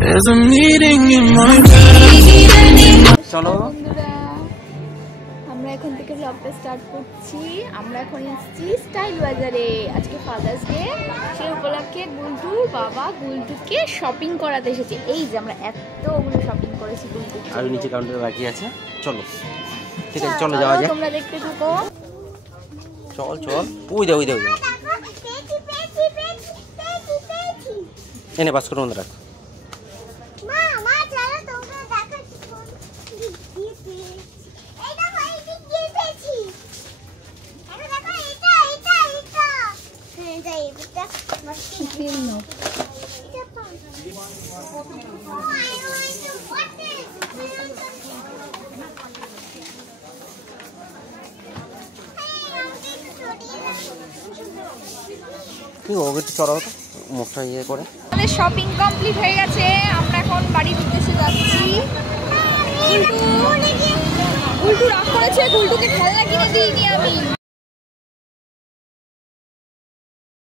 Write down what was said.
There's a meeting in my bed. চলো বন্ধুরা, আমরা এখন থেকে ব্লগটা স্টার্ট করছি। আমরা এখন এসেছি স্টাইল বাজারে, আজকে ফাদার্স ডে, সেই উপলক্ষে গুলটু বাবা গুলটুকে শপিং করাতে এসেছে। এই যে আমরা এতগুলো শপিং করেছি গুলটু, আর নিচে কাউন্টারে বাকি আছে। চলো ঠিক আছে, চলো যাওয়া যাক। তোমরা দেখতে থাকো। চল চল, ওই দে ওই দে ওই দে। এনে বাস করে মধ্যে রাখ। ঠিক ওকে একটু চড়াও তো, মুখটা ইয়ে করে। আমাদের শপিং কমপ্লিট হয়ে গেছে, আমরা এখন বাড়ির উদ্দেশ্যে যাচ্ছি। গুলটু রাগ করেছে, গুলটুকে খেলনা কিনে দিইনি আমি।